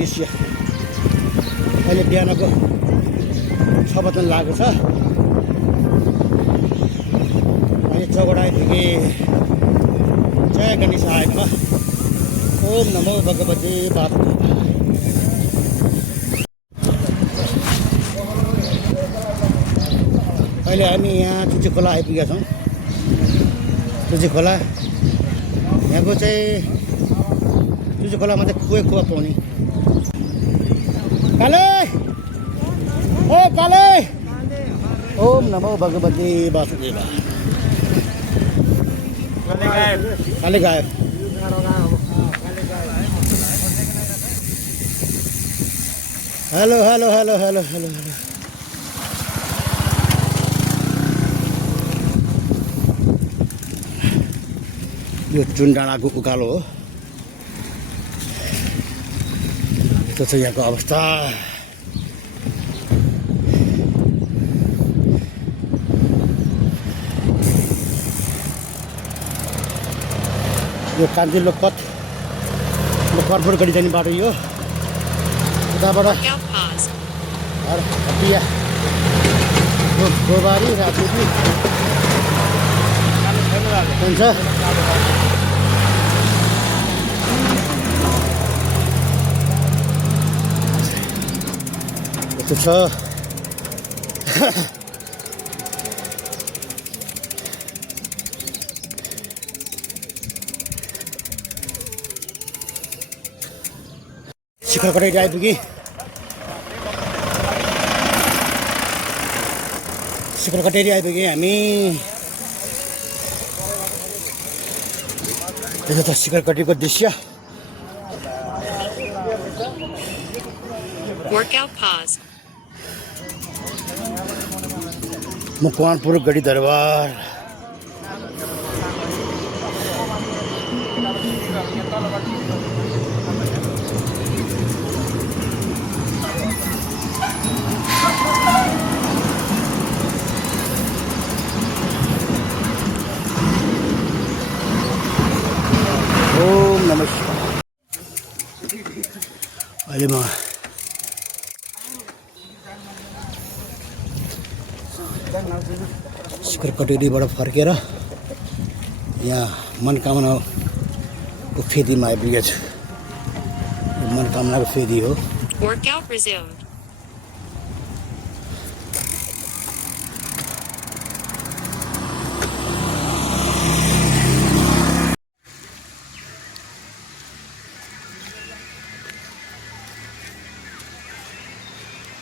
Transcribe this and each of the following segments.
दृश्य अहिले बिहानको 6 बज्न लागेको छ। अनि चौगडा आइपुगे। जय गणेश आएका। ओम नमो भगवते वासुदेवाय। अहिले हामी यहाँ चुची खोला आइपुगेका छौँ। चुची खोला यहाँको चाहिँ चुची खोलामा चाहिँ कुवा पाउने। काले ओ काले ओम नमो भगवते वासुदेवाय। काले गायब hello hello hello hello hello hello. यो जुन डाँडाको उकालो हो। यस्तो छ यहाँको अवस्था। यो कान्ति लोकपथ कर्पूर गरी जाने बाटो यो। उताबाट हटिया गोबारी राजनीति हुन्छ। यस्तो छ। शिखर कटाइ आइपुगे। शिखर कटेरी आइपुगे हामी। यो त शिखर कटेरीको दृश्य। मकवानपुर गढी दरबार। ओम नमः शिवाय। अहिले म शिखर कटेरीबाट फर्केर यहाँ मनकामनाको फेदीमा आइपुगेको छु। मनकामनाको फेदी हो। Workout resumed.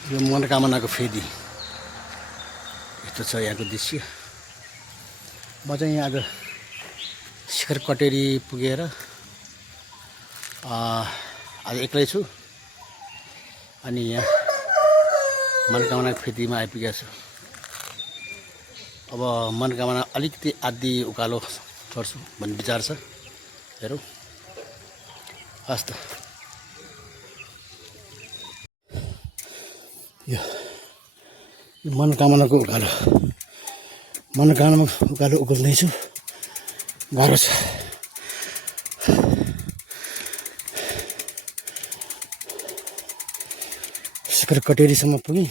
यो मनोकामनाको फेदी यस्तो छ यहाँको दृश्य। म चाहिँ यहाँ आज शिखर कटेरी पुगेर आज एक्लै छु। अनि यहाँ मनोकामनाको फेदीमा आइपुगेको छु। अब मनोकामना अलिकति आदि उकालो चढ्छु भन्ने विचार छ। हेरौँ। हस् त। यो मनोकामनाको उकालो। मनोकामनाको उकालो उकाल्दैछु। गाह्रो छ। शिखर कटेरीसम्म पुगेँ।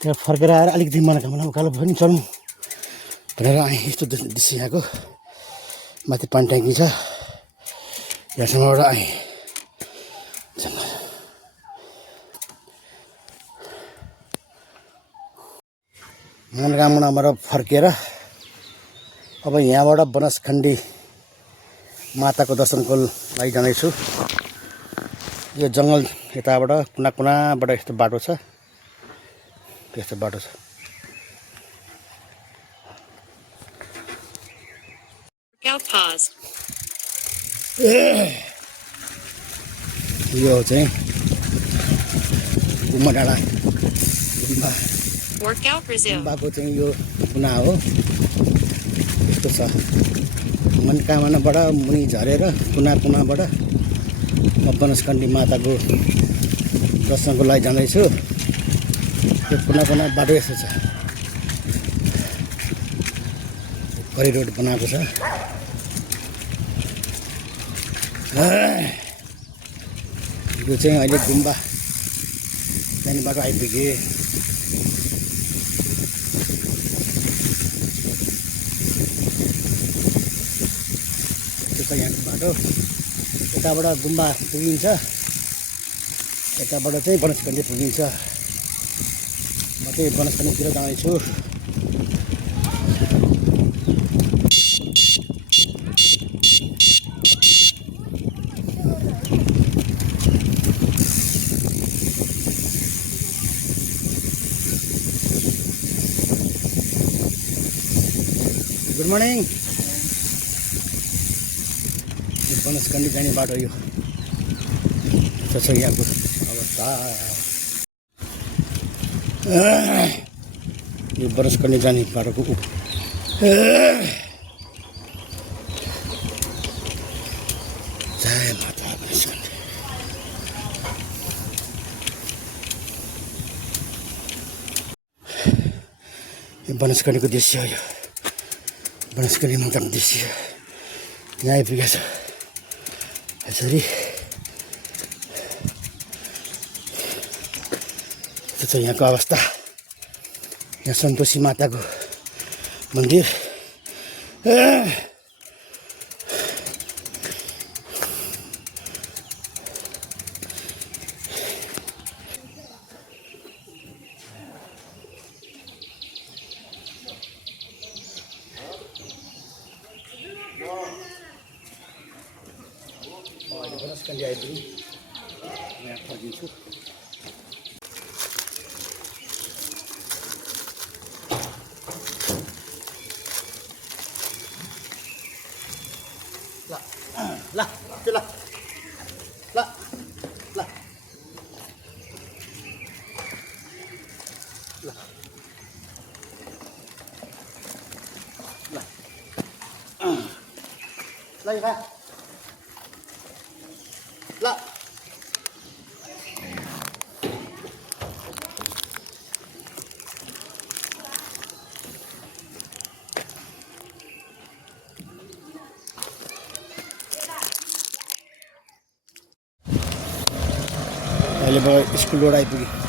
त्यहाँ फर्केर आएर अलिकति मनोकामना उकालो पनि चढौँ भनेर आएँ। यस्तो दृश्य यहाँको। माथि पानी ट्याङ्की छ। यहाँसम्मबाट आएँ। मनोकामनाबाट फर्केर अब यहाँबाट बनसखण्डी माताको दर्शनको लागि जाँदैछु। यो जङ्गल यताबाट कुना कुनाबाट यस्तो बाटो छ। त्यस्तो बाटो छ। यो चाहिँ गुम्बा डाँडा। गुम्बाको चाहिँ यो कुना हो। यस्तो छ। मनोकामनाबाट मुनि झरेर कुना कुनाबाट म बनसखण्डी माताको दर्शनको लागि जाँदैछु। यो कुना कुना बाटो यस्तो छ। करी रोड बनाएको छ। यो चाहिँ अहिले गुम्बा जाने बाटो आइपुगे। त्यो त यहाँको बाटो। यताबाट गुम्बा पुगिन्छ, यताबाट चाहिँ बनस्कन्दी पुगिन्छ। म चाहिँ बनस्कन्दीतिर जाँदैछु। Good morning. बनस्कन्दी जाने बाटो यो छ यहाँको अवस्था। यो बनस्कन्दी जाने बाटोको जय माता बनस्कन्दी। यो बनस्कन्दीको दृश्य हो। यो बनस्कन्दी माताको दृश्य यहाँ आइपुगेको छ। यसरी त्यो छ यहाँको अवस्था। यहाँ सन्तोषी माताको मन्दिर। अहिले बनस्कन्दी आइपुग्यो। यहाँ फर्किन्छु। ल ल ल ल ल ल ल ल ल अहिले म स्कुल रोड आइपुगेँ।